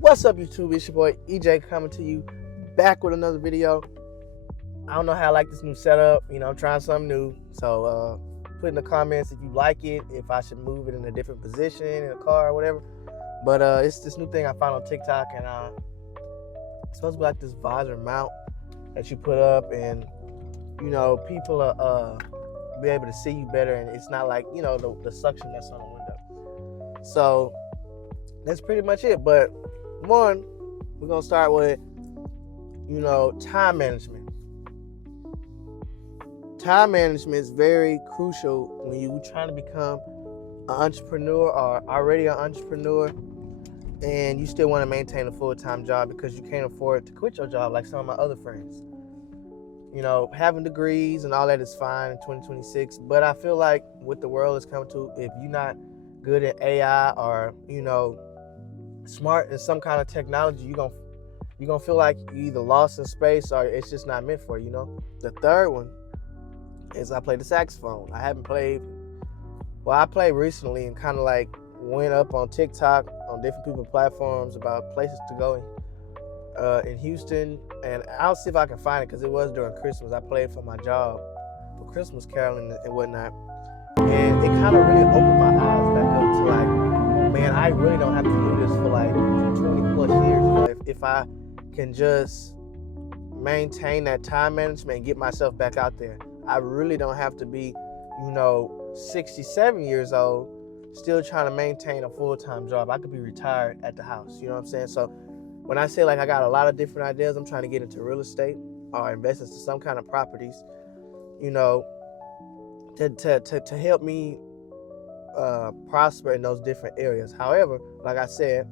What's up, YouTube? It's your boy EJ coming to you back with another video. I don't know how I like this new setup. I'm trying something new. So put in the comments if you like it, if I should move it in a different position in a car or whatever. But it's this new thing I found on TikTok, and it's supposed to be like this visor mount that you put up, and people be able to see you better, and it's not like the suction that's on the window. So that's pretty much it. But one, we're gonna start with time management. Time management is very crucial when you're trying to become an entrepreneur or already an entrepreneur, and you still want to maintain a full-time job because you can't afford to quit your job like some of my other friends. Having degrees and all that is fine in 2026, but I feel like what the world is coming to, if you're not good at AI or smart in some kind of technology, you're gonna feel like you either lost in space or it's just not meant for you. The third one is I play the saxophone. I played recently and kind of like went up on TikTok on different people's platforms about places to go in Houston, and I'll see if I can find it because it was during Christmas. I played for my job for Christmas caroling and whatnot, and it kind of really opened my eyes back up to like, man, I really don't have to do this for like 20 plus years. If I can just maintain that time management and get myself back out there, I really don't have to be 67 years old still trying to maintain a full-time job. I could be retired at the house. You know what I'm saying? So when I say like I got a lot of different ideas, I'm trying to get into real estate or invest into some kind of properties, to help me prosper in those different areas. However, like I said,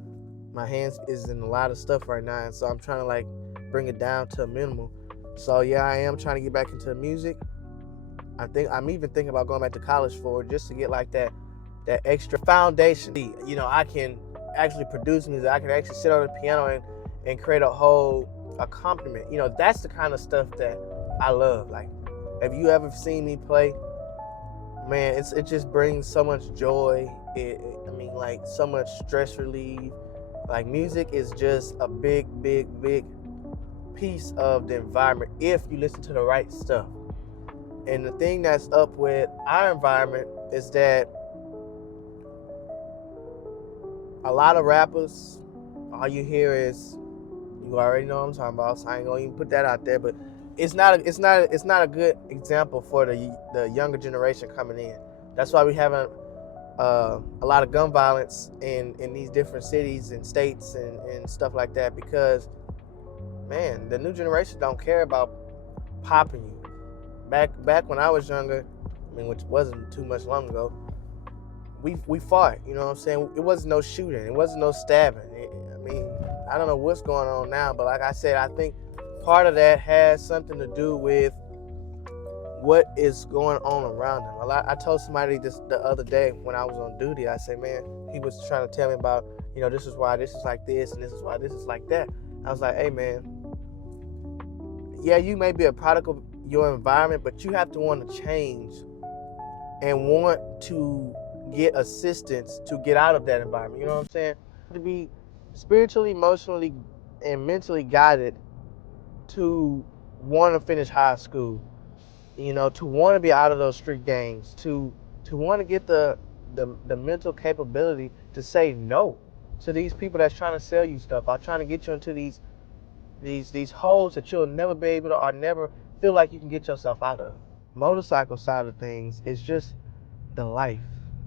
my hands is in a lot of stuff right now, and so I'm trying to like bring it down to a minimum. So yeah, I am trying to get back into music. I'm even thinking about going back to college for it, just to get like that extra foundation. I can actually produce music. I can actually sit on the piano and create a whole accompaniment. That's the kind of stuff that I love. Like, have you ever seen me play? Man, it just brings so much joy. Like so much stress relief. Like, music is just a big piece of the environment if you listen to the right stuff. And the thing that's up with our environment is that a lot of rappers, all you hear is, you already know what I'm talking about, so I ain't gonna even put that out there, but it's not a good example for the younger generation coming in. That's why we having a lot of gun violence in these different cities and states and stuff like that, because man, the new generation don't care about popping you. Back when I was younger, which wasn't too much long ago, we fought. You know what I'm saying? It wasn't no shooting. It wasn't no stabbing. I don't know what's going on now, but like I said, I think part of that has something to do with what is going on around them. I told somebody this the other day when I was on duty. I said, man, he was trying to tell me about, this is why this is like this, and this is why this is like that. I was like, hey, man, yeah, you may be a product of your environment, but you have to want to change and want to get assistance to get out of that environment. You know what I'm saying? To be spiritually, emotionally, and mentally guided to want to finish high school, to want to be out of those street gangs, to want to get the mental capability to say no to these people that's trying to sell you stuff, or trying to get you into these holes that you'll never be able to, or never feel like you can get yourself out of. Motorcycle side of things is just the life,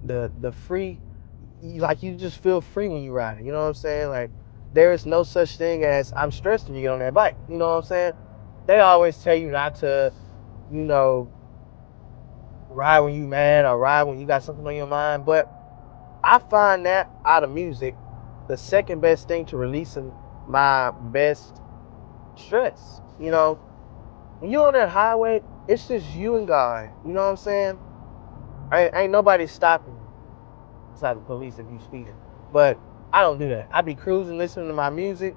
the free, like, you just feel free when you ride it. You know what I'm saying? Like, there is no such thing as I'm stressed when you get on that bike. You know what I'm saying? They always tell you not to, ride when you mad or ride when you got something on your mind. But I find that out of music, the second best thing to releasing my best stress. When you're on that highway, it's just you and God. You know what I'm saying? Ain't nobody stopping you besides the police if you speeding. But I don't do that. I be cruising, listening to my music,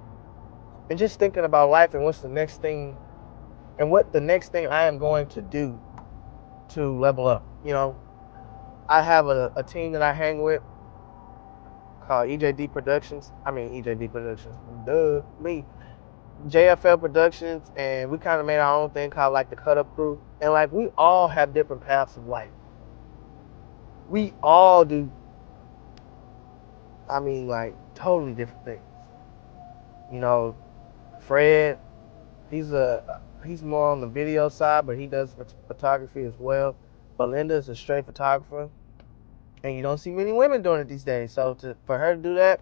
and just thinking about life and what's the next thing, and what the next thing I am going to do to level up. I have a team that I hang with called EJD Productions. I mean EJD Productions. Duh, me. JFL Productions, and we kind of made our own thing called like the Cut Up Crew. And like we all have different paths of life. We all do. I mean, like totally different things. You know, Fred, he's more on the video side, but he does photography as well. Belinda is a straight photographer, and you don't see many women doing it these days. So for her to do that,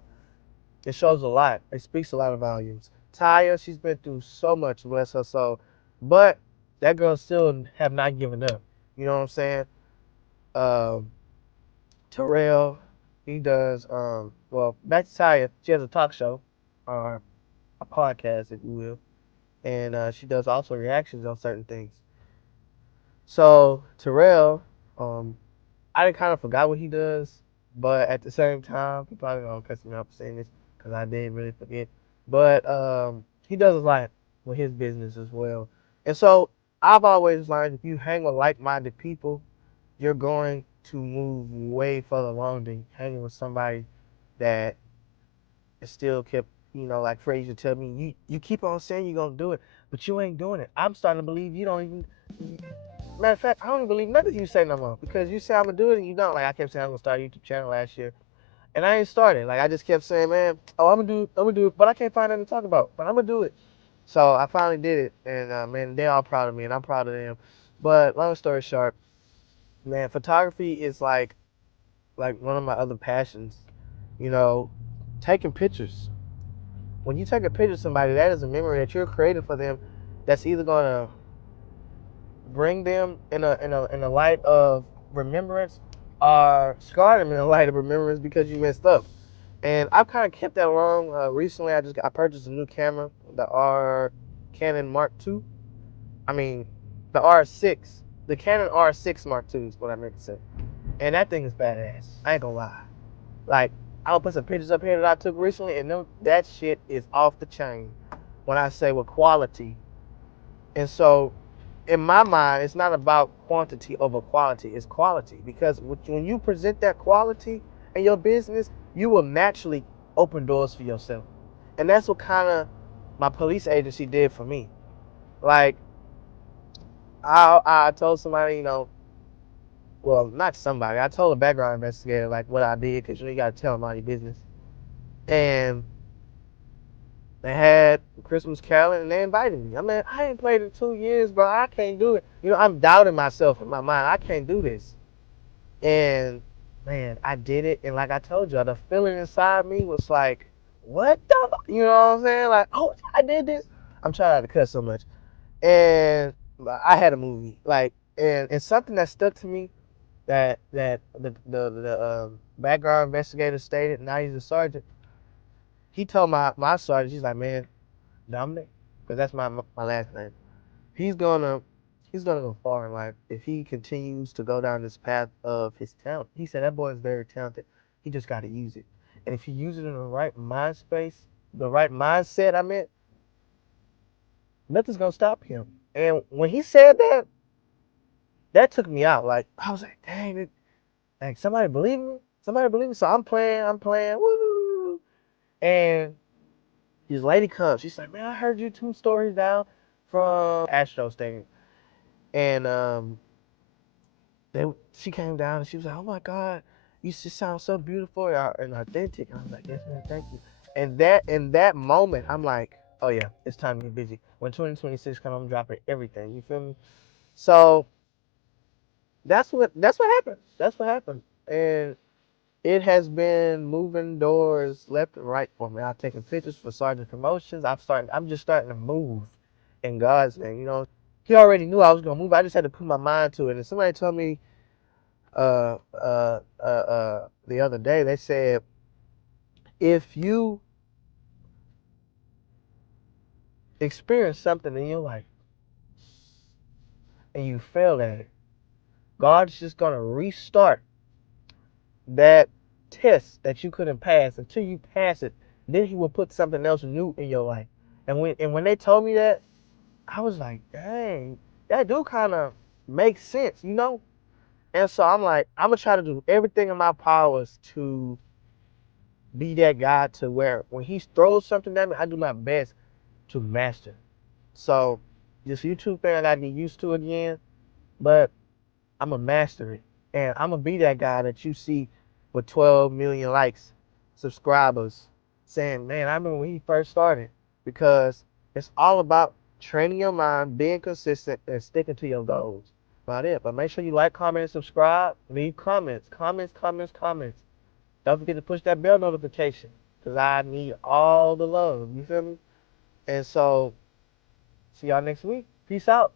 it shows a lot. It speaks a lot of volumes. Taya, she's been through so much, bless her soul, but that girl still have not given up. You know what I'm saying? Um, Terrell, he does. Well, back to Taya, she has a talk show, or a podcast, if you will, and she does also reactions on certain things. So Terrell, I kind of forgot what he does, but at the same time, people probably gonna cuss me out for saying this because I did really forget. But he does a lot with his business as well, and so I've always learned if you hang with like-minded people, you're going to move way further along than hanging with somebody that is still kept. You know, like Frazier tell me, you keep on saying you're gonna do it, but you ain't doing it. I'm starting to believe you don't even. Matter of fact, I don't even believe nothing you say no more because you say I'm gonna do it and you don't. Like I kept saying I'm gonna start a YouTube channel last year, and I ain't started. Like I just kept saying, man, oh I'm gonna do it, but I can't find nothing to talk about. But I'm gonna do it. So I finally did it, and man, they're all proud of me, and I'm proud of them. But long story short, man, photography is like one of my other passions. You know, taking pictures. When you take a picture of somebody, that is a memory that you're creating for them. That's either gonna bring them in a light of remembrance or scar them in a light of remembrance because you messed up. And I've kind of kept that along. Recently, I purchased a new camera, the Canon Mark II. I mean, the R6, the Canon R6 Mark II is what I meant to say. And that thing is badass. I ain't gonna lie. Like, I'll put some pictures up here that I took recently, and that shit is off the chain. When I say with quality, and so in my mind, it's not about quantity over quality. It's quality because when you present that quality in your business, you will naturally open doors for yourself. And that's what kind of my police agency did for me. Like, I told somebody, you know, well, not somebody. I told a background investigator, like, what I did because you got to tell them all your business. And they had Christmas Carol and they invited me. I mean, I ain't played in 2 years, bro. I can't do it. You know, I'm doubting myself in my mind. I can't do this. And man, I did it. And like I told you, the feeling inside me was like, what the? You know what I'm saying? Like, oh, I did this. I'm trying not to cuss so much. And I had a movie. Like, and something that stuck to me that the background investigator stated, now he's a sergeant. He told my sergeant, he's like, man, Dominic, because that's my last name. He's gonna he's gonna go far in life if he continues to go down this path of his talent. He said that boy is very talented. He just got to use it, and if he uses it in the right mind space, the right mindset, I meant, nothing's gonna stop him. And when he said that, that took me out. Like I was like, dang it, like somebody believe me, somebody believe me. So I'm playing, woo, and this lady comes. She's like, man, I heard you 2 stories down from Astro Stadium. And she came down and she was like, oh my God, you just sound so beautiful and authentic. And I was like, yes, man, thank you. And that in that moment, I'm like, oh yeah, it's time to get busy. When 2026 comes, I'm dropping everything. You feel me? So that's what happened. That's what happened. And it has been moving doors left and right for me. I've taken pictures for Sergeant Promotions. I'm just starting to move in God's name. You know, he already knew I was gonna move. I just had to put my mind to it. And somebody told me the other day, they said if you experience something in your life and you fail at it, God's just gonna restart that test that you couldn't pass until you pass it. Then he will put something else new in your life. And when they told me that, I was like, dang, that do kind of make sense, you know? And so I'm like, I'm gonna try to do everything in my powers to be that guy to where when he throws something at me, I do my best to master. So this YouTube thing I gotta get used to again, but I'm gonna master it. And I'm gonna be that guy that you see with 12 million likes, subscribers, saying, man, I remember when he first started. Because it's all about training your mind, being consistent, and sticking to your goals. About it. But make sure you like, comment, and subscribe. Leave comments, comments, comments, comments. Don't forget to push that bell notification. Because I need all the love. You feel me? And so, see y'all next week. Peace out.